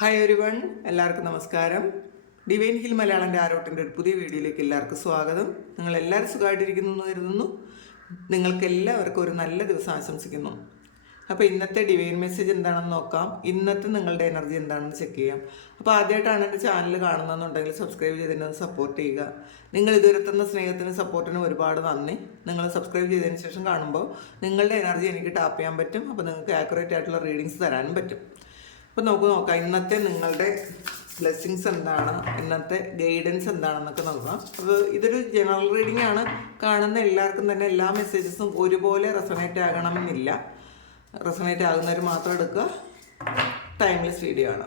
Hi everyone, എല്ലാവർക്കും നമസ്കാരം. Divine hill മലയാളൻ്റെ ആരോട്ടിൻ്റെ ഒരു പുതിയ വീഡിയോയിലേക്ക് എല്ലാവർക്കും സ്വാഗതം. നിങ്ങളെല്ലാവരും സുഖമായിട്ടിരിക്കുന്നു എന്ന് കരുതുന്നു. നിങ്ങൾക്ക് എല്ലാവർക്കും ഒരു നല്ല ദിവസം ആശംസിക്കുന്നു. അപ്പോൾ ഇന്നത്തെ ഡിവൈൻ മെസ്സേജ് എന്താണെന്ന് നോക്കാം. ഇന്നത്തെ നിങ്ങളുടെ എനർജി എന്താണെന്ന് ചെക്ക് ചെയ്യാം. അപ്പോൾ ആദ്യമായിട്ടാണ് എൻ്റെ ചാനൽ കാണുന്നതെന്നുണ്ടെങ്കിൽ സബ്സ്ക്രൈബ് ചെയ്തതിന് സപ്പോർട്ട് ചെയ്യുക. നിങ്ങൾ ഇതുവരെ തന്ന സ്നേഹത്തിനും സപ്പോർട്ടിനും ഒരുപാട് നന്ദി. നിങ്ങൾ സബ്സ്ക്രൈബ് ചെയ്തതിന് ശേഷം കാണുമ്പോൾ നിങ്ങളുടെ എനർജി എനിക്ക് ടാപ്പ് ചെയ്യാൻ പറ്റും. അപ്പോൾ നിങ്ങൾക്ക് ആക്യുറേറ്റ് ആയിട്ടുള്ള റീഡിങ്സ് തരാനും പറ്റും. അപ്പോൾ നമുക്ക് നോക്കാം ഇന്നത്തെ നിങ്ങളുടെ ബ്ലെസ്സിങ്സ് എന്താണ്, ഇന്നത്തെ ഗൈഡൻസ് എന്താണെന്നൊക്കെ നോക്കാം. അപ്പോൾ ഇതൊരു ജനറൽ റീഡിംഗ് ആണ്. കാണുന്ന എല്ലാവർക്കും തന്നെ എല്ലാ മെസ്സേജസും ഒരുപോലെ റെസൊണേറ്റ് ആകണമെന്നില്ല. റെസൊണേറ്റ് ആകുന്നവർ മാത്രം എടുക്കുക. ടൈംലെസ് വീഡിയോ ആണ്.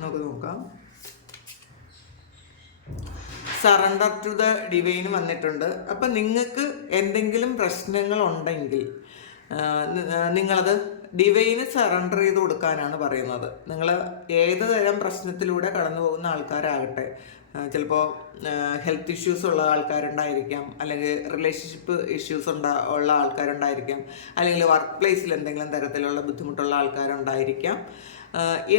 നമുക്ക് നോക്കാം. സറണ്ടർ ടു ദ ഡിവൈൻ വന്നിട്ടുണ്ട്. അപ്പം നിങ്ങൾക്ക് എന്തെങ്കിലും പ്രശ്നങ്ങളുണ്ടെങ്കിൽ നിങ്ങളത് ഡിവൈന് സറണ്ടർ ചെയ്ത് കൊടുക്കാനാണ് പറയുന്നത്. നിങ്ങൾ ഏത് തരം പ്രശ്നത്തിലൂടെ കടന്നു പോകുന്ന ആൾക്കാരാകട്ടെ, ചിലപ്പോൾ ഹെൽത്ത് ഇഷ്യൂസ് ഉള്ള ആൾക്കാരുണ്ടായിരിക്കാം, അല്ലെങ്കിൽ റിലേഷൻഷിപ്പ് ഇഷ്യൂസ് ഉള്ള ആൾക്കാരുണ്ടായിരിക്കാം, അല്ലെങ്കിൽ വർക്ക് പ്ലേസിൽ എന്തെങ്കിലും തരത്തിലുള്ള ബുദ്ധിമുട്ടുള്ള ആൾക്കാരുണ്ടായിരിക്കാം.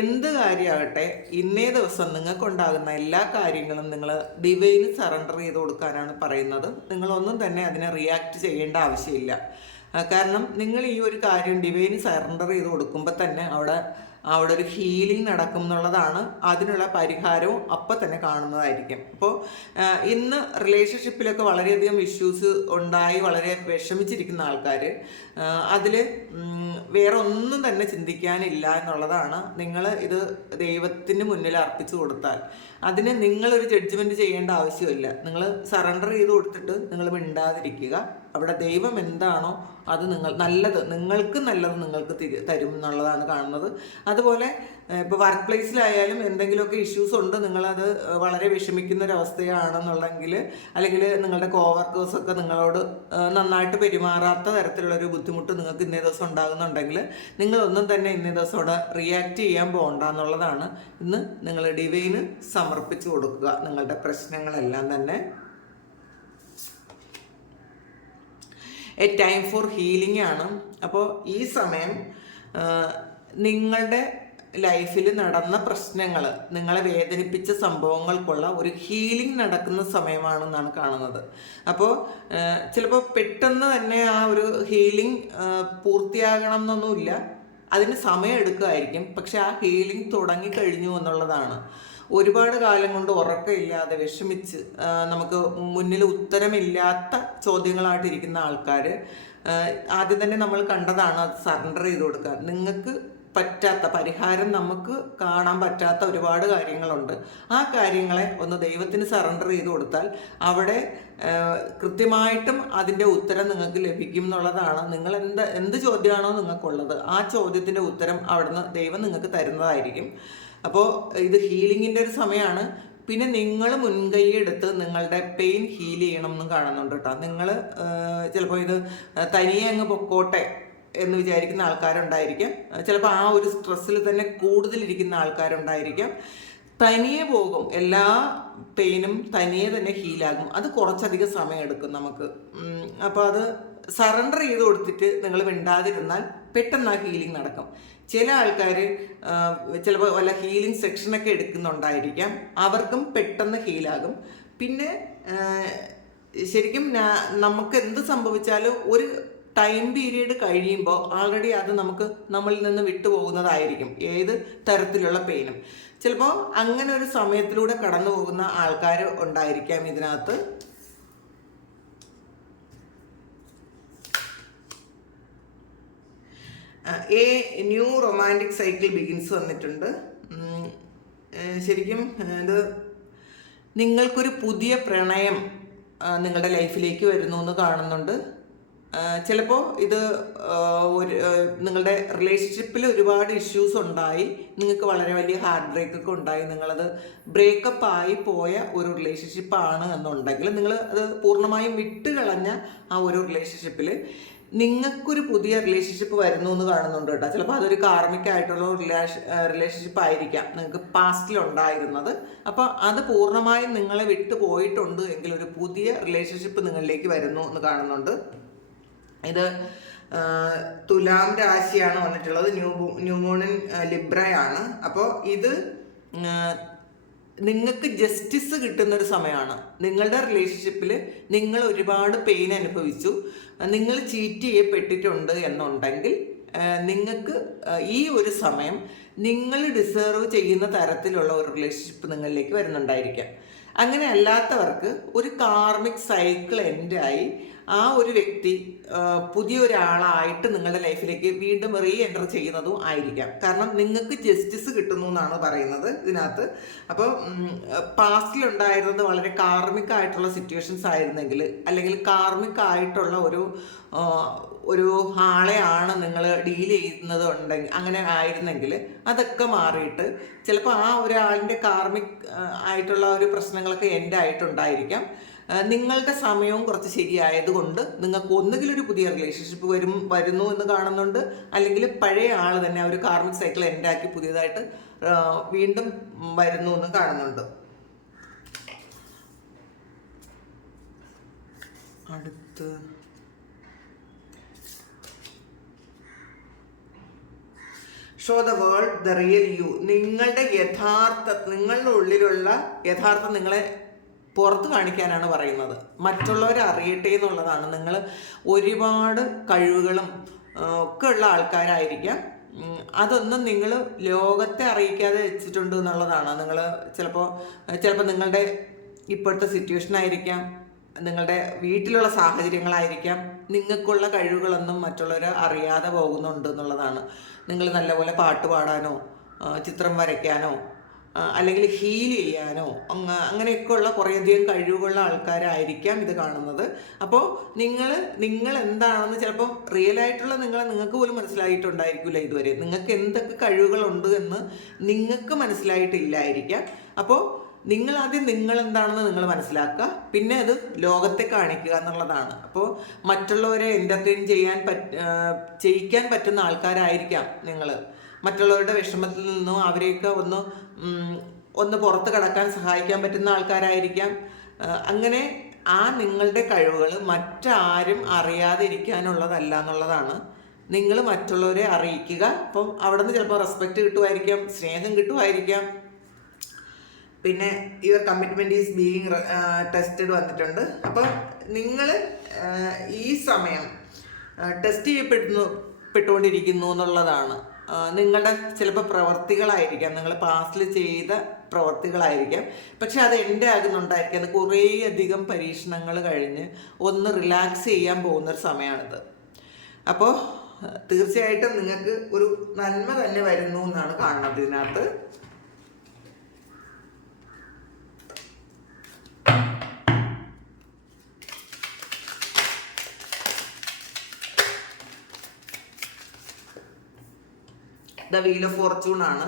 എന്ത് കാര്യമാകട്ടെ, ഇന്നേ ദിവസം നിങ്ങൾക്കുണ്ടാകുന്ന എല്ലാ കാര്യങ്ങളും നിങ്ങൾ ഡിവൈന് സറണ്ടർ ചെയ്ത് കൊടുക്കാനാണ് പറയുന്നത്. നിങ്ങളൊന്നും തന്നെ അതിനെ റിയാക്ട് ചെയ്യേണ്ട ആവശ്യമില്ല. കാരണം നിങ്ങൾ ഈ ഒരു കാര്യം ഡിവൈന് സറണ്ടർ ചെയ്ത് കൊടുക്കുമ്പോൾ തന്നെ അവിടെ ഒരു ഹീലിംഗ് നടക്കും എന്നുള്ളതാണ്. അതിനുള്ള പരിഹാരവും അപ്പം തന്നെ കാണുന്നതായിരിക്കും. അപ്പോൾ ഇന്ന് റിലേഷൻഷിപ്പിലൊക്കെ വളരെയധികം ഇഷ്യൂസ് ഉണ്ടായി വളരെ വിഷമിച്ചിരിക്കുന്ന ആൾക്കാർ അതിൽ വേറെ ഒന്നും തന്നെ ചിന്തിക്കാനില്ല എന്നുള്ളതാണ്. നിങ്ങൾ ഇത് ദൈവത്തിന് മുന്നിൽ അർപ്പിച്ചു കൊടുത്താൽ അതിന് നിങ്ങളൊരു ജഡ്ജ്മെൻറ്റ് ചെയ്യേണ്ട ആവശ്യമില്ല. നിങ്ങൾ സറണ്ടർ ചെയ്ത് കൊടുത്തിട്ട് നിങ്ങൾ മിണ്ടാതിരിക്കുക. അവിടെ ദൈവം എന്താണോ അത് നിങ്ങൾക്ക് നല്ലത് നിങ്ങൾക്ക് തരും എന്നുള്ളതാണ് കാണുന്നത്. അതുപോലെ ഇപ്പോൾ വർക്ക് പ്ലേസിലായാലും എന്തെങ്കിലുമൊക്കെ ഇഷ്യൂസ് ഉണ്ട്, നിങ്ങളത് വളരെ വിഷമിക്കുന്നൊരവസ്ഥയാണെന്നുണ്ടെങ്കിൽ, അല്ലെങ്കിൽ നിങ്ങളുടെ കോവർക്കേഴ്സൊക്കെ നിങ്ങളോട് നന്നായിട്ട് പെരുമാറാത്ത തരത്തിലുള്ളൊരു ബുദ്ധിമുട്ട് നിങ്ങൾക്ക് ഇന്നേ ദിവസം ഉണ്ടാകുന്നുണ്ടെങ്കിൽ നിങ്ങളൊന്നും തന്നെ ഇന്നേ ദിവസം അവിടെ റിയാക്ട് ചെയ്യാൻ പോകണ്ട എന്നുള്ളതാണ്. ഇന്ന് നിങ്ങൾ ഡിവൈന് സമർപ്പിച്ചു കൊടുക്കുക നിങ്ങളുടെ പ്രശ്നങ്ങളെല്ലാം തന്നെ. എ ടൈം ഫോർ ഹീലിംഗ് ആണ്. അപ്പോൾ ഈ സമയം നിങ്ങളുടെ ലൈഫിൽ നടന്ന പ്രശ്നങ്ങൾ, നിങ്ങളെ വേദനിപ്പിച്ച സംഭവങ്ങൾക്കുള്ള ഒരു ഹീലിംഗ് നടക്കുന്ന സമയമാണെന്നാണ് കാണുന്നത്. അപ്പോൾ ചിലപ്പോൾ പെട്ടെന്ന് തന്നെ ആ ഒരു ഹീലിംഗ് പൂർത്തിയാകണം എന്നൊന്നുമില്ല, അതിന് സമയം എടുക്കുമായിരിക്കും. പക്ഷെ ആ ഹീലിംഗ് തുടങ്ങിക്കഴിഞ്ഞു എന്നുള്ളതാണ്. ഒരുപാട് കാലം കൊണ്ട് ഉറക്കമില്ലാതെ വിഷമിച്ച് നമുക്ക് മുന്നിൽ ഉത്തരമില്ലാത്ത ചോദ്യങ്ങളായിട്ടിരിക്കുന്ന ആൾക്കാർ ആദ്യം തന്നെ നമ്മൾ കണ്ടതാണ് അത് സറണ്ടർ ചെയ്ത് കൊടുക്കുക. നിങ്ങൾക്ക് പറ്റാത്ത പരിഹാരം നമുക്ക് കാണാൻ പറ്റാത്ത ഒരുപാട് കാര്യങ്ങളുണ്ട്. ആ കാര്യങ്ങളെ ഒന്ന് ദൈവത്തിന് സറണ്ടർ ചെയ്ത് കൊടുത്താൽ അവിടെ കൃത്യമായിട്ടും അതിൻ്റെ ഉത്തരം നിങ്ങൾക്ക് ലഭിക്കും എന്നുള്ളതാണ്. നിങ്ങൾ എന്ത് ചോദ്യമാണോ നിങ്ങൾക്കുള്ളത് ആ ചോദ്യത്തിൻ്റെ ഉത്തരം അവിടുന്ന് ദൈവം നിങ്ങൾക്ക് തരുന്നതായിരിക്കും. അപ്പോൾ ഇത് ഹീലിങ്ങിൻ്റെ ഒരു സമയമാണ്. പിന്നെ നിങ്ങൾ മുൻകൈയെടുത്ത് നിങ്ങളുടെ പെയിൻ ഹീൽ ചെയ്യണം എന്നും കാണുന്നുണ്ട് കേട്ടോ. നിങ്ങൾ ചിലപ്പോൾ ഇത് തനിയെ അങ്ങ് പൊക്കോട്ടെ എന്ന് വിചാരിക്കുന്ന ആൾക്കാരുണ്ടായിരിക്കാം. ചിലപ്പോൾ ആ ഒരു സ്ട്രെസ്സിൽ തന്നെ കൂടുതലിരിക്കുന്ന ആൾക്കാരുണ്ടായിരിക്കാം. തനിയെ പോകും, എല്ലാ പെയിനും തനിയെ തന്നെ ഹീലാകും. അത് കുറച്ചധികം സമയം എടുക്കും നമുക്ക്. അപ്പോൾ അത് സറണ്ടർ ചെയ്ത് കൊടുത്തിട്ട് നിങ്ങൾ മിണ്ടാതിരുന്നാൽ പെട്ടെന്ന് ആ ഹീലിംഗ് നടക്കും. ചില ആൾക്കാർ ചിലപ്പോൾ വല്ല ഹീലിംഗ് സെക്ഷനൊക്കെ എടുക്കുന്നുണ്ടായിരിക്കാം, അവർക്കും പെട്ടെന്ന് ഹീലാകും. പിന്നെ ശരിക്കും നമുക്ക് എന്ത് സംഭവിച്ചാലും ഒരു ടൈം പീരീഡ് കഴിയുമ്പോൾ ആൾറെഡി അത് നമ്മളിൽ നിന്ന് വിട്ടുപോകുന്നതായിരിക്കും, ഏത് തരത്തിലുള്ള പെയിനും. ചിലപ്പോൾ അങ്ങനെ ഒരു സമയത്തിലൂടെ കടന്നു പോകുന്ന ആൾക്കാർ ഉണ്ടായിരിക്കാം ഇതിനകത്ത്. A new romantic cycle begins വന്നിട്ടുണ്ട്. ശരിക്കും ഇത് നിങ്ങൾക്കൊരു പുതിയ പ്രണയം നിങ്ങളുടെ ലൈഫിലേക്ക് വരുന്നു എന്ന് കാണുന്നുണ്ട്. ചിലപ്പോൾ ഇത് നിങ്ങളുടെ റിലേഷൻഷിപ്പിൽ ഒരുപാട് ഇഷ്യൂസ് ഉണ്ടായി, നിങ്ങൾക്ക് വളരെ വലിയ ഹാർട്ട് ബ്രേക്കൊക്കെ ഉണ്ടായി, നിങ്ങളത് ബ്രേക്കപ്പ് ആയി പോയ ഒരു റിലേഷൻഷിപ്പാണ് എന്നുണ്ടെങ്കിൽ നിങ്ങൾ അത് പൂർണ്ണമായും വിട്ടുകളഞ്ഞ ആ ഒരു റിലേഷൻഷിപ്പിൽ നിങ്ങൾക്കൊരു പുതിയ റിലേഷൻഷിപ്പ് വരുന്നു എന്ന് കാണുന്നുണ്ട് കേട്ടോ. ചിലപ്പോൾ അതൊരു കാർമികമായിട്ടുള്ള റിലേഷൻഷിപ്പ് ആയിരിക്കാം നിങ്ങൾക്ക് പാസ്റ്റിലുണ്ടായിരുന്നത്. അപ്പോൾ അത് പൂർണ്ണമായും നിങ്ങളെ വിട്ടു പോയിട്ടുണ്ട് എങ്കിൽ ഒരു പുതിയ റിലേഷൻഷിപ്പ് നിങ്ങളിലേക്ക് വരുന്നു എന്ന് കാണുന്നുണ്ട്. ഇത് തുലാം രാശിയാണ് വന്നിട്ടുള്ളത്. ന്യൂ മൂണിൻ ലിബ്രയാണ്. അപ്പോൾ ഇത് നിങ്ങൾക്ക് ജസ്റ്റിസ് കിട്ടുന്നൊരു സമയമാണ്. നിങ്ങളുടെ റിലേഷൻഷിപ്പിൽ നിങ്ങൾ ഒരുപാട് പെയിൻ അനുഭവിച്ചു, നിങ്ങൾ ചീറ്റ് ചെയ്യപ്പെട്ടിട്ടുണ്ട് എന്നുണ്ടെങ്കിൽ നിങ്ങൾക്ക് ഈ ഒരു സമയം നിങ്ങൾ ഡിസേർവ് ചെയ്യുന്ന തരത്തിലുള്ള ഒരു റിലേഷൻഷിപ്പ് നിങ്ങളിലേക്ക് വരുന്നുണ്ടായിരിക്കാം. അങ്ങനെ അല്ലാത്തവർക്ക് ഒരു കാർമിക് സൈക്കിൾ എൻഡായി ആ ഒരു വ്യക്തി പുതിയൊരാളായിട്ട് നിങ്ങളുടെ ലൈഫിലേക്ക് വീണ്ടും റീ എൻ്റർ ചെയ്യുന്നതും ആയിരിക്കാം. കാരണം നിങ്ങൾക്ക് ജസ്റ്റിസ് കിട്ടുന്നു എന്നാണ് പറയുന്നത് ഇതിനകത്ത്. അപ്പോൾ പാസ്റ്റിലുണ്ടായിരുന്നത് വളരെ കാർമിക് ആയിട്ടുള്ള സിറ്റുവേഷൻസ് ആയിരുന്നെങ്കിൽ, അല്ലെങ്കിൽ കാർമിക് ആയിട്ടുള്ള ഒരു ആളെയാണ് നിങ്ങൾ ഡീൽ ചെയ്യുന്നത് ഉണ്ടെങ്കിൽ, അങ്ങനെ ആയിരുന്നെങ്കിൽ അതൊക്കെ മാറിയിട്ട് ചിലപ്പോൾ ആ ഒരാളിൻ്റെ കാർമിക് ആയിട്ടുള്ള ഒരു പ്രശ്നങ്ങളൊക്കെ എൻഡ് ആയിട്ടുണ്ടായിരിക്കാം. നിങ്ങളുടെ സമയവും കുറച്ച് ശരിയായതുകൊണ്ട് നിങ്ങൾക്ക് ഒന്നുകിൽ ഒരു പുതിയ റിലേഷൻഷിപ്പ് വരുന്നു എന്ന് കാണുന്നുണ്ട്, അല്ലെങ്കിൽ പഴയ ആൾ തന്നെ ഒരു കാർമിക് സൈക്കിൾ എൻഡാക്കി പുതിയതായിട്ട് വീണ്ടും വരുന്നു എന്ന് കാണുന്നുണ്ട്. അടുത്ത് show the world the real U. നിങ്ങളുടെ നിങ്ങളുടെ ഉള്ളിലുള്ള യഥാർത്ഥം നിങ്ങളെ പുറത്ത് കാണിക്കാനാണ് പറയുന്നത്. മറ്റുള്ളവരെ അറിയട്ടെ എന്നുള്ളതാണ്. നിങ്ങൾ ഒരുപാട് കഴിവുകളും ഒക്കെ ഉള്ള ആൾക്കാരായിരിക്കാം. അതൊന്നും നിങ്ങൾ ലോകത്തെ അറിയിക്കാതെ വെച്ചിട്ടുണ്ട് എന്നുള്ളതാണ്. നിങ്ങൾ ചിലപ്പോൾ നിങ്ങളുടെ ഇപ്പോഴത്തെ സിറ്റുവേഷൻ ആയിരിക്കാം, നിങ്ങളുടെ വീട്ടിലുള്ള സാഹചര്യങ്ങളായിരിക്കാം, നിങ്ങൾക്കുള്ള കഴിവുകളൊന്നും മറ്റുള്ളവർ അറിയാതെ പോകുന്നുണ്ട് എന്നുള്ളതാണ്. നിങ്ങൾ നല്ലപോലെ പാട്ട് പാടാനോ ചിത്രം വരയ്ക്കാനോ അല്ലെങ്കിൽ ഹീൽ ചെയ്യാനോ അങ്ങനെയൊക്കെയുള്ള കുറേയധികം കഴിവുകളുള്ള ആൾക്കാരായിരിക്കാം ഇത് കാണുന്നത്. അപ്പോൾ നിങ്ങൾ എന്താണെന്ന് ചിലപ്പം റിയലായിട്ടുള്ള നിങ്ങൾക്ക് പോലും മനസ്സിലായിട്ടുണ്ടായിരിക്കില്ല ഇതുവരെ. നിങ്ങൾക്ക് എന്തൊക്കെ കഴിവുകളുണ്ട് എന്ന് നിങ്ങൾക്ക് മനസ്സിലായിട്ടില്ലായിരിക്കാം. അപ്പോൾ നിങ്ങളാദ്യം നിങ്ങളെന്താണെന്ന് നിങ്ങൾ മനസ്സിലാക്കുക, പിന്നെ അത് ലോകത്തെ കാണിക്കുക എന്നുള്ളതാണ്. അപ്പോൾ മറ്റുള്ളവരെ എൻ്റർടൈൻ ചെയ്യിക്കാൻ പറ്റുന്ന ആൾക്കാരായിരിക്കാം നിങ്ങൾ. മറ്റുള്ളവരുടെ വിഷമത്തിൽ നിന്നും അവരെയൊക്കെ ഒന്ന് പുറത്ത് കടക്കാൻ സഹായിക്കാൻ പറ്റുന്ന ആൾക്കാരായിരിക്കാം. അങ്ങനെ നിങ്ങളുടെ കഴിവുകൾ മറ്റാരും അറിയാതെ ഇരിക്കാനുള്ളതല്ല എന്നുള്ളതാണ്. നിങ്ങൾ മറ്റുള്ളവരെ അറിയിക്കുക. അപ്പം അവിടെ നിന്ന് ചിലപ്പോൾ റെസ്പെക്റ്റ് കിട്ടുമായിരിക്കാം, സ്നേഹം കിട്ടുമായിരിക്കാം. പിന്നെ your commitment is being tested വന്നിട്ടുണ്ട്. അപ്പം നിങ്ങൾ ഈ സമയം ടെസ്റ്റ് ചെയ്യപ്പെട്ടുകൊണ്ടിരിക്കുന്നു എന്നുള്ളതാണ്. നിങ്ങളുടെ ചിലപ്പോൾ പ്രവർത്തികളായിരിക്കാം, നിങ്ങൾ പാസ്റ്റിൽ ചെയ്ത പ്രവർത്തികളായിരിക്കാം, പക്ഷെ അത് എൻ്റെ ആകുന്നുണ്ടായിരിക്കാം. അത് കുറേയധികം പരീക്ഷണങ്ങൾ കഴിഞ്ഞ് ഒന്ന് റിലാക്സ് ചെയ്യാൻ പോകുന്നൊരു സമയമാണിത്. അപ്പോൾ തീർച്ചയായിട്ടും നിങ്ങൾക്ക് ഒരു നന്മ തന്നെ വരുന്നു എന്നാണ് കാണുന്നത് ഇതിനകത്ത്. ദ വീൽ ഓഫ് ഫോർച്യൂൺ ആണ്.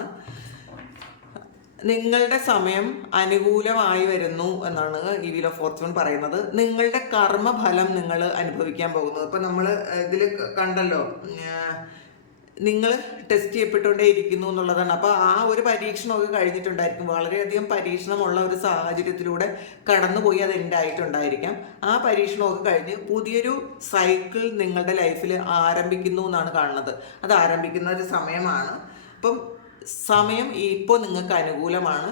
നിങ്ങളുടെ സമയം അനുകൂലമായി വരുന്നു എന്നാണ് ഈ വീൽ ഓഫ് ഫോർച്യൂൺ പറയുന്നത്. നിങ്ങളുടെ കർമ്മഫലം നിങ്ങൾ അനുഭവിക്കാൻ പോകുന്നത്. ഇപ്പം നമ്മൾ ഇതിൽ കണ്ടല്ലോ, നിങ്ങൾ ടെസ്റ്റ് ചെയ്യപ്പെട്ടുകൊണ്ടേ ഇരിക്കുന്നു എന്നുള്ളതാണ്. അപ്പോൾ ആ ഒരു പരീക്ഷണമൊക്കെ കഴിഞ്ഞിട്ടുണ്ടായിരിക്കും. വളരെയധികം പരീക്ഷണമുള്ള ഒരു സാഹചര്യത്തിലൂടെ കടന്നുപോയി അത് എൻ്റെ ആയിട്ടുണ്ടായിരിക്കാം. ആ പരീക്ഷണമൊക്കെ കഴിഞ്ഞ് പുതിയൊരു സൈക്കിൾ നിങ്ങളുടെ ലൈഫിൽ ആരംഭിക്കുന്നു എന്നാണ് കാണുന്നത്. അത് ആരംഭിക്കുന്ന ഒരു സമയമാണ്. അപ്പം സമയം ഇപ്പോൾ നിങ്ങൾക്ക് അനുകൂലമാണ്.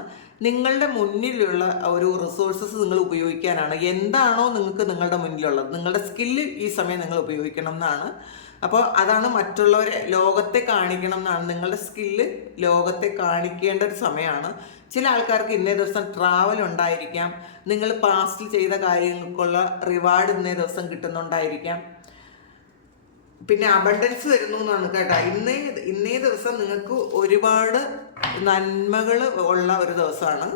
നിങ്ങളുടെ മുന്നിലുള്ള ഒരു റിസോഴ്സസ് നിങ്ങൾ ഉപയോഗിക്കാനാണ്. എന്താണോ നിങ്ങൾക്ക് നിങ്ങളുടെ മുന്നിലുള്ളത്, നിങ്ങളുടെ സ്കില്ല് ഈ സമയം നിങ്ങൾ ഉപയോഗിക്കണം എന്നാണ്. അപ്പോൾ അതാണ് മറ്റുള്ളവരെ ലോകത്തെ കാണിക്കണം എന്നാണ്. നിങ്ങളുടെ സ്കില്ല് ലോകത്തെ കാണിക്കേണ്ട ഒരു സമയമാണ്. ചില ആൾക്കാർക്ക് ഇന്നേ ദിവസം ട്രാവൽ ഉണ്ടായിരിക്കാം. നിങ്ങൾ പാസ്റ്റിൽ ചെയ്ത കാര്യങ്ങൾക്കുള്ള റിവാർഡ് ഇന്നേ ദിവസം കിട്ടുന്നുണ്ടായിരിക്കാം. പിന്നെ അബണ്ടൻസ് വരുന്നു എന്നാണ് കേട്ടോ. ഇന്നേ ദിവസം നിങ്ങൾക്ക് ഒരുപാട് നന്മകൾ ഉള്ള ഒരു ദിവസമാണ്.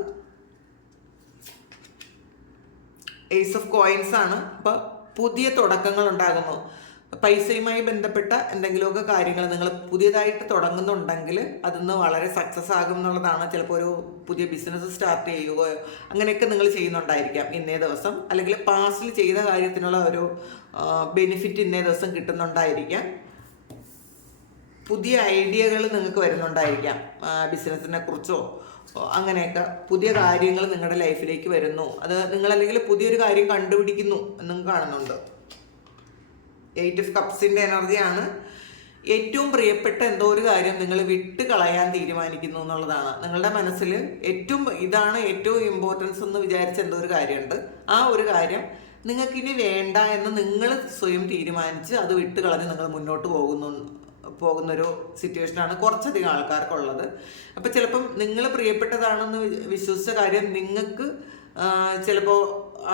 ഏസ് ഓഫ് കോയിൻസ് ആണ്. അപ്പോൾ പുതിയ തുടക്കങ്ങൾ ഉണ്ടാകുന്നു. പൈസയുമായി ബന്ധപ്പെട്ട എന്തെങ്കിലുമൊക്കെ കാര്യങ്ങൾ നിങ്ങൾ പുതിയതായിട്ട് തുടങ്ങുന്നുണ്ടെങ്കിൽ അതിന്ന് വളരെ സക്സസ് ആകും എന്നുള്ളതാണ്. ചിലപ്പോൾ ഒരു പുതിയ ബിസിനസ് സ്റ്റാർട്ട് ചെയ്യുകയോ അങ്ങനെയൊക്കെ നിങ്ങൾ ചെയ്യുന്നുണ്ടായിരിക്കാം ഇന്നേ ദിവസം. അല്ലെങ്കിൽ പാസ്റ്റിൽ ചെയ്ത കാര്യത്തിനുള്ള ഒരു ബെനിഫിറ്റ് ഇന്നേ ദിവസം കിട്ടുന്നുണ്ടായിരിക്കാം. പുതിയ ഐഡിയകൾ നിങ്ങൾക്ക് വരുന്നുണ്ടായിരിക്കാം. ബിസിനസ്സിനെ കുറിച്ചോ അങ്ങനെയൊക്കെ പുതിയ കാര്യങ്ങൾ നിങ്ങളുടെ ലൈഫിലേക്ക് വരുന്നു. അത് നിങ്ങളല്ലെങ്കിൽ പുതിയൊരു കാര്യം കണ്ടുപിടിക്കുന്നു എന്നും കാണുന്നുണ്ട്. 8 ഓഫ് കപ്സിൻ്റെ എനർജിയാണ്. ഏറ്റവും പ്രിയപ്പെട്ട എന്തോ ഒരു കാര്യം നിങ്ങൾ വിട്ട് കളയാൻ തീരുമാനിക്കുന്നു എന്നുള്ളതാണ്. നിങ്ങളുടെ മനസ്സിൽ ഇതാണ് ഏറ്റവും ഇമ്പോർട്ടൻസ് എന്ന് വിചാരിച്ച എന്തോ ഒരു കാര്യമുണ്ട്. ആ ഒരു കാര്യം നിങ്ങൾക്കിനി വേണ്ട എന്ന് നിങ്ങൾ സ്വയം തീരുമാനിച്ച് അത് വിട്ട് കളഞ്ഞ് നിങ്ങൾ മുന്നോട്ട് പോകുന്നൊരു സിറ്റുവേഷനാണ് കുറച്ചധികം ആൾക്കാർക്കുള്ളത്. അപ്പം ചിലപ്പം നിങ്ങൾ പ്രിയപ്പെട്ടതാണെന്ന് വിശ്വസിച്ച കാര്യം നിങ്ങൾക്ക് ചിലപ്പോൾ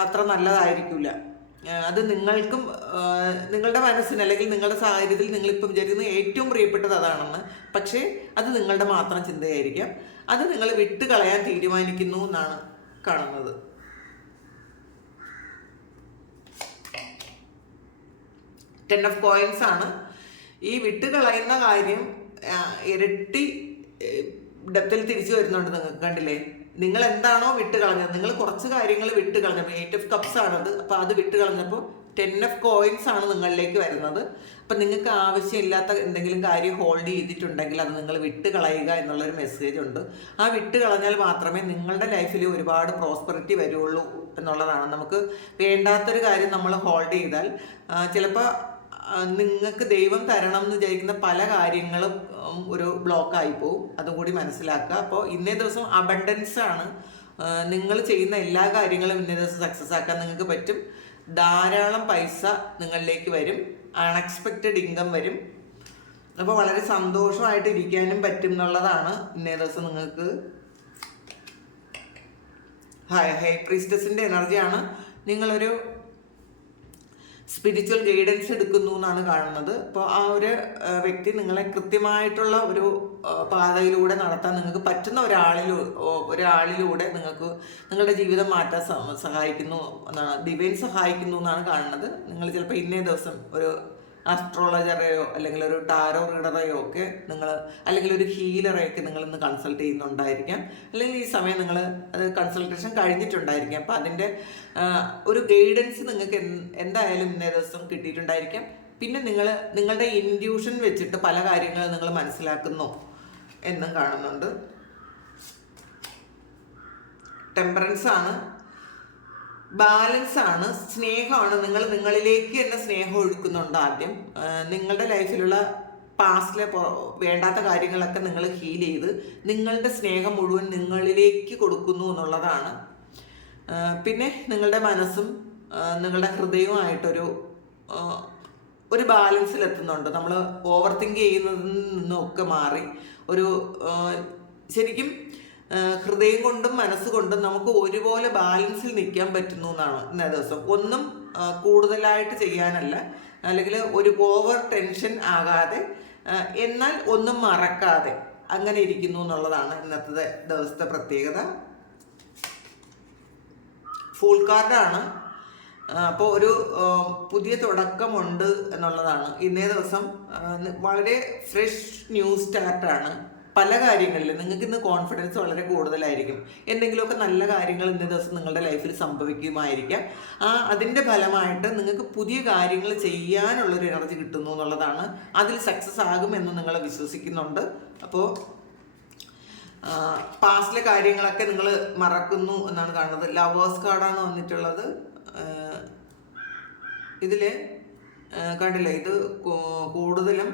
അത്ര നല്ലതായിരിക്കില്ല. അത് നിങ്ങൾക്കും നിങ്ങളുടെ മനസ്സിന് അല്ലെങ്കിൽ നിങ്ങളുടെ സാഹചര്യത്തിൽ നിങ്ങളിപ്പം വിചാരിക്കുന്നത് ഏറ്റവും പ്രിയപ്പെട്ടത് അതാണെന്ന്. പക്ഷേ അത് നിങ്ങളുടെ മാത്രം ചിന്തയായിരിക്കാം. അത് നിങ്ങൾ വിട്ട് കളയാൻ തീരുമാനിക്കുന്നു എന്നാണ് കാണുന്നത്. ടെൻ ഓഫ് കോയിൻസ് ആണ്. ഈ വിട്ട് കളയുന്ന കാര്യം ഇരട്ടി ഡെപ്തിൽ തിരിച്ചു വരുന്നുണ്ട് നിങ്ങൾക്ക്. കണ്ടില്ലേ, നിങ്ങൾ എന്താണോ വിട്ട് കളഞ്ഞത്, നിങ്ങൾ കുറച്ച് കാര്യങ്ങൾ വിട്ട് കളഞ്ഞപ്പോൾ 8 ഓഫ് കപ്സ് ആണത്. അപ്പോൾ അത് വിട്ട് കളഞ്ഞപ്പോൾ 10 ഓഫ് കോയിൻസ് ആണ് നിങ്ങളിലേക്ക് വരുന്നത്. അപ്പം നിങ്ങൾക്ക് ആവശ്യമില്ലാത്ത എന്തെങ്കിലും കാര്യം ഹോൾഡ് ചെയ്തിട്ടുണ്ടെങ്കിൽ അത് നിങ്ങൾ വിട്ട് കളയുക എന്നുള്ളൊരു മെസ്സേജ് ഉണ്ട്. ആ വിട്ട് കളഞ്ഞാൽ മാത്രമേ നിങ്ങളുടെ ലൈഫിൽ ഒരുപാട് പ്രോസ്പെറിറ്റി വരുള്ളൂ എന്നുള്ളതാണ്. നമുക്ക് വേണ്ടാത്തൊരു കാര്യം നമ്മൾ ഹോൾഡ് ചെയ്താൽ ചിലപ്പോൾ നിങ്ങൾക്ക് ദൈവം തരണം എന്ന് വിചാരിക്കുന്ന പല കാര്യങ്ങളും ഒരു ബ്ലോക്കായി പോവും. അതും കൂടി മനസ്സിലാക്കുക. അപ്പോൾ ഇന്നേ ദിവസം അബണ്ടൻസ് ആണ്. നിങ്ങൾ ചെയ്യുന്ന എല്ലാ കാര്യങ്ങളും ഇന്നേ ദിവസം സക്സസ് ആക്കാൻ നിങ്ങൾക്ക് പറ്റും. ധാരാളം പൈസ നിങ്ങളിലേക്ക് വരും. അൺഎക്സ്പെക്റ്റഡ് ഇൻകം വരും. അപ്പോൾ വളരെ സന്തോഷമായിട്ട് ഇരിക്കാനും പറ്റും എന്നുള്ളതാണ് ഇന്നേ ദിവസം നിങ്ങൾക്ക്. ഹൈ പ്രീസ്റ്റസിൻ്റെ എനർജിയാണ്. നിങ്ങളൊരു സ്പിരിച്വൽ ഗൈഡൻസ് എടുക്കുന്നു എന്നാണ് കാണുന്നത്. അപ്പോൾ ആ ഒരു വ്യക്തി നിങ്ങളെ കൃത്യമായിട്ടുള്ള ഒരു പാതയിലൂടെ നടത്താൻ നിങ്ങൾക്ക് പറ്റുന്ന ഒരാളിലൂടെ നിങ്ങൾക്ക് നിങ്ങളുടെ ജീവിതം മാറ്റാൻ സഹായിക്കുന്നു എന്നാണ്, ഡിവൈൻ സഹായിക്കുന്നു എന്നാണ് കാണുന്നത്. നിങ്ങൾ ചിലപ്പോൾ ഇന്നേ ദിവസം ഒരു അസ്ട്രോളജറെയോ അല്ലെങ്കിൽ ഒരു ടാരോ റീഡറെയോ ഒക്കെ അല്ലെങ്കിൽ ഒരു ഹീലറെയൊക്കെ നിങ്ങൾ ഇന്ന് കൺസൾട്ട് ചെയ്യുന്നുണ്ടായിരിക്കാം. അല്ലെങ്കിൽ ഈ സമയം നിങ്ങൾ അത് കൺസൾട്ടേഷൻ കഴിഞ്ഞിട്ടുണ്ടായിരിക്കാം. അപ്പം അതിൻ്റെ ഒരു ഗൈഡൻസ് നിങ്ങൾക്ക് എന്തായാലും ഇന്നേ ദിവസം കിട്ടിയിട്ടുണ്ടായിരിക്കാം. പിന്നെ നിങ്ങളുടെ ഇൻഡ്യൂഷൻ വെച്ചിട്ട് പല കാര്യങ്ങളും നിങ്ങൾ മനസ്സിലാക്കുന്നു എന്നും കാണുന്നുണ്ട്. ടെമ്പറൻസ് ആണ്. ബാലൻസ് ആണ്. സ്നേഹമാണ്. നിങ്ങളിലേക്ക് തന്നെ സ്നേഹം ഒഴുക്കുന്നുണ്ട്. ആദ്യം നിങ്ങളുടെ ലൈഫിലുള്ള പാസ്റ്റിലെ വേണ്ടാത്ത കാര്യങ്ങളൊക്കെ നിങ്ങൾ ഹീൽ ചെയ്ത് നിങ്ങളുടെ സ്നേഹം മുഴുവൻ നിങ്ങളിലേക്ക് കൊടുക്കുന്നു എന്നുള്ളതാണ്. പിന്നെ നിങ്ങളുടെ മനസ്സും നിങ്ങളുടെ ഹൃദയവുമായിട്ടൊരു ബാലൻസിലെത്തുന്നുണ്ട്. നമ്മൾ ഓവർ തിങ്ക് ചെയ്യുന്നതിൽ നിന്നൊക്കെ മാറി ശരിക്കും ഹൃദയം കൊണ്ടും മനസ്സുകൊണ്ടും നമുക്ക് ഒരുപോലെ ബാലൻസിൽ നിൽക്കാൻ പറ്റുന്നു എന്നാണ് ഇന്നേ ദിവസം. ഒന്നും കൂടുതലായിട്ട് ചെയ്യാനല്ല, അല്ലെങ്കിൽ ഒരു ഓവർ ടെൻഷൻ ആകാതെ എന്നാൽ ഒന്നും മറക്കാതെ അങ്ങനെ ഇരിക്കുന്നു എന്നുള്ളതാണ് ഇന്നത്തെ ദിവസത്തെ പ്രത്യേകത. ഫുൾ കാർഡാണ്. അപ്പോൾ ഒരു പുതിയ തുടക്കമുണ്ട് എന്നുള്ളതാണ്. ഇന്നേ ദിവസം വളരെ ഫ്രഷ് ന്യൂ സ്റ്റാർട്ടാണ്. പല കാര്യങ്ങളിലും നിങ്ങൾക്ക് ഇന്ന് കോൺഫിഡൻസ് വളരെ കൂടുതലായിരിക്കും. എന്തെങ്കിലുമൊക്കെ നല്ല കാര്യങ്ങൾ ഇന്നേ ദിവസം നിങ്ങളുടെ ലൈഫിൽ സംഭവിക്കുമായിരിക്കാം. അതിൻ്റെ ഫലമായിട്ട് നിങ്ങൾക്ക് പുതിയ കാര്യങ്ങൾ ചെയ്യാനുള്ളൊരു എനർജി കിട്ടുന്നു എന്നുള്ളതാണ്. അതിൽ സക്സസ് ആകുമെന്ന് നിങ്ങൾ വിശ്വസിക്കുന്നുണ്ട്. അപ്പോൾ പാസ്റ്റിലെ കാര്യങ്ങളൊക്കെ നിങ്ങൾ മറക്കുന്നു എന്നാണ് കാണുന്നത്. ലവേഴ്സ് കാർഡാണ് വന്നിട്ടുള്ളത്. ഇതിൽ കണ്ടില്ലേ, ഇത് കൂടുതലും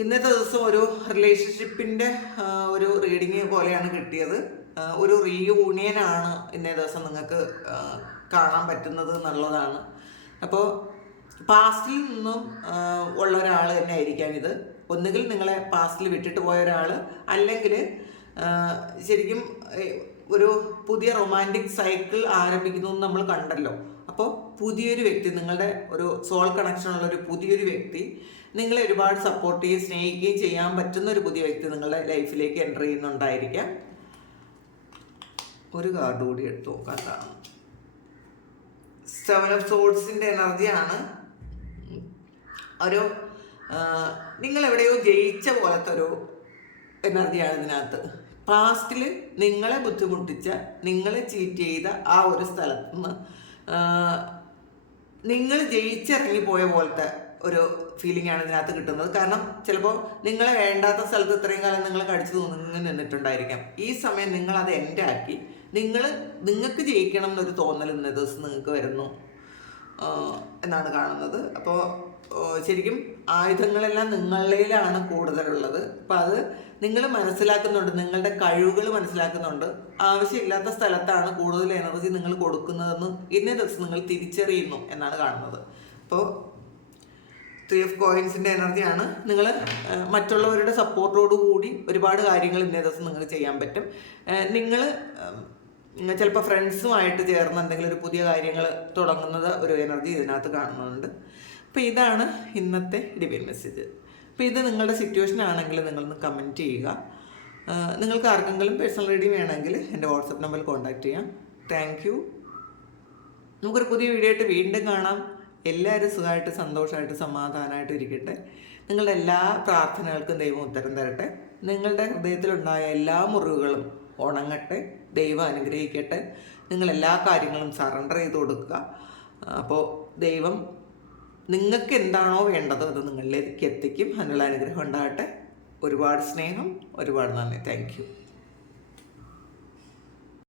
ഇന്നത്തെ ദിവസം ഒരു റിലേഷൻഷിപ്പിൻ്റെ ഒരു റീഡിങ് പോലെയാണ് കിട്ടിയത്. ഒരു റീയൂണിയനാണ് ഇന്നേ ദിവസം നിങ്ങൾക്ക് കാണാൻ പറ്റുന്നത് എന്നുള്ളതാണ്. അപ്പോൾ പാസ്റ്റിൽ നിന്നും ഉള്ള ഒരാൾ തന്നെ ആയിരിക്കാം ഇത്. ഒന്നുകിൽ നിങ്ങളെ പാസ്റ്റിൽ വിട്ടിട്ട് പോയ ഒരാൾ, അല്ലെങ്കിൽ ശരിക്കും ഒരു പുതിയ റൊമാൻറ്റിക് സൈക്കിൾ ആരംഭിക്കുന്നു എന്ന് നമ്മൾ കണ്ടല്ലോ. അപ്പോൾ പുതിയൊരു വ്യക്തി, നിങ്ങളുടെ ഒരു സോൾ കണക്ഷനുള്ള ഒരു പുതിയൊരു വ്യക്തി, നിങ്ങളെ ഒരുപാട് സപ്പോർട്ട് ചെയ്യുകയും സ്നേഹിക്കുകയും ചെയ്യാൻ പറ്റുന്ന ഒരു പുതിയ വ്യക്തി നിങ്ങളുടെ ലൈഫിലേക്ക് എൻ്റർ ചെയ്യുന്നുണ്ടായിരിക്കാം. ഒരു കാർഡ് കൂടി എടുത്ത് നോക്കാത്താണ്. 7 ഓഫ് സോർഡ്സിൻ്റെ എനർജിയാണ്. നിങ്ങൾ എവിടെയോ ജയിച്ച പോലത്തെ ഒരു എനർജിയാണ് ഇതിനകത്ത്. പാസ്റ്റിൽ നിങ്ങളെ ബുദ്ധിമുട്ടിച്ച, നിങ്ങളെ ചീറ്റ് ചെയ്ത ആ ഒരു സ്ഥലത്ത് നിന്ന് നിങ്ങൾ ജയിച്ചിറങ്ങിപ്പോയ പോലത്തെ ഒരു ഫീലിംഗ് ആണ് ഇതിനകത്ത് കിട്ടുന്നത്. കാരണം ചിലപ്പോൾ നിങ്ങളെ വേണ്ടാത്ത സ്ഥലത്ത് ഇത്രയും കാലം നിങ്ങൾ കടിച്ചു തൂങ്ങി നിന്നിട്ടുണ്ടായിരിക്കാം. ഈ സമയം നിങ്ങളത് എൻഡ് ആക്കി നിങ്ങൾക്ക് ജയിക്കണം എന്നൊരു തോന്നൽ ഇന്നേ ദിവസം നിങ്ങൾക്ക് വരുന്നു. എന്നാണ് കാണുന്നത്. അപ്പോൾ ശരിക്കും ആയുധങ്ങളെല്ലാം നിങ്ങളിലാണ് കൂടുതലുള്ളത്. അപ്പം അത് നിങ്ങൾ മനസ്സിലാക്കുന്നുണ്ട്, നിങ്ങളുടെ കഴിവുകൾ മനസ്സിലാക്കുന്നുണ്ട്. ആവശ്യമില്ലാത്ത സ്ഥലത്താണ് കൂടുതൽ എനർജി നിങ്ങൾ കൊടുക്കുന്നതെന്ന് ഇന്നേ ദിവസം നിങ്ങൾ തിരിച്ചറിയുന്നു എന്നാണ് കാണുന്നത്. അപ്പോൾ 3 of കോയിൻസിൻ്റെ എനർജിയാണ്. നിങ്ങൾ മറ്റുള്ളവരുടെ സപ്പോർട്ടോടു കൂടി ഒരുപാട് കാര്യങ്ങൾ ഇന്നേ ദിവസം നിങ്ങൾക്ക് ചെയ്യാൻ പറ്റും. നിങ്ങൾ ചിലപ്പോൾ ഫ്രണ്ട്സുമായിട്ട് ചേർന്ന് എന്തെങ്കിലും ഒരു പുതിയ കാര്യങ്ങൾ തുടങ്ങുന്നത് ഒരു എനർജി ഇതിനകത്ത് കാണുന്നുണ്ട്. അപ്പോൾ ഇതാണ് ഇന്നത്തെ ഡിവൈൻ മെസ്സേജ്. അപ്പോൾ ഇത് നിങ്ങളുടെ സിറ്റുവേഷൻ ആണെങ്കിൽ നിങ്ങളൊന്ന് കമൻറ്റ് ചെയ്യുക. നിങ്ങൾക്ക് ആർക്കെങ്കിലും പേഴ്സണൽ റീഡിങ് വേണമെങ്കിൽ എൻ്റെ വാട്സപ്പ് നമ്പറിൽ കോൺടാക്റ്റ് ചെയ്യാം. Thank you. നമുക്കൊരു പുതിയ വീഡിയോ ആയിട്ട് വീണ്ടും കാണാം. എല്ലാവരും സുഖമായിട്ട് സന്തോഷമായിട്ട് സമാധാനമായിട്ട് ഇരിക്കട്ടെ. നിങ്ങളുടെ എല്ലാ പ്രാർത്ഥനകൾക്കും ദൈവം ഉത്തരം തരട്ടെ. നിങ്ങളുടെ ഹൃദയത്തിലുണ്ടായ എല്ലാ മുറിവുകളും ഉണങ്ങട്ടെ. ദൈവം അനുഗ്രഹിക്കട്ടെ. നിങ്ങൾ എല്ലാ കാര്യങ്ങളും സറണ്ടർ ചെയ്ത് കൊടുക്കുക. അപ്പോൾ ദൈവം നിങ്ങൾക്ക് എന്താണോ വേണ്ടത് അത് നിങ്ങളിലേക്ക് എത്തിക്കും. അതിനുള്ള അനുഗ്രഹം ഉണ്ടാകട്ടെ. ഒരുപാട് സ്നേഹം, ഒരുപാട് നന്ദി. Thank you.